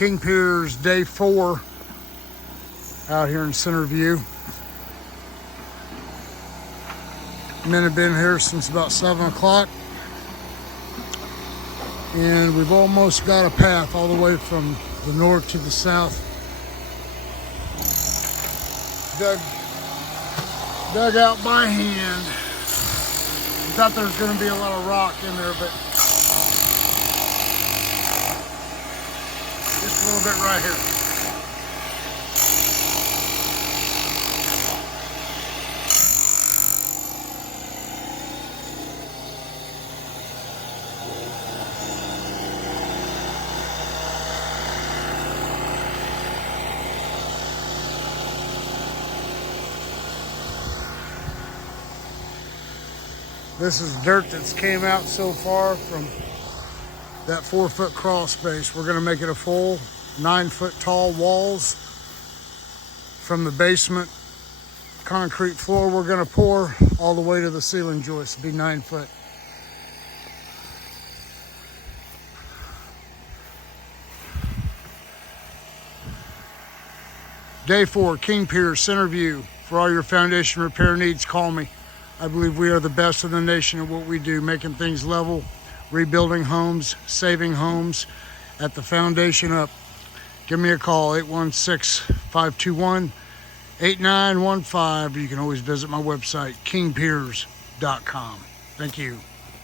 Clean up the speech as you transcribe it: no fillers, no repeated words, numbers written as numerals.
King Piers day 4 out here in Centerview. Men have been here since about 7 o'clock. And we've almost got a path all the way from the north to the south. Dug out by hand. I thought there was going to be a lot of rock in there, but just a little bit right here. This is dirt that's came out so far from that 4-foot crawl space. We're gonna make it a full 9-foot tall walls from the basement concrete floor we're gonna pour all the way to the ceiling joist. It'll be 9 foot. Day 4, King Piers, Centerview. For all your foundation repair needs, call me. I believe we are the best in the nation at what we do, making things level, rebuilding homes, saving homes at the foundation up. Give me a call, 816-521-8915. You can always visit my website, kingpiers.com. Thank you.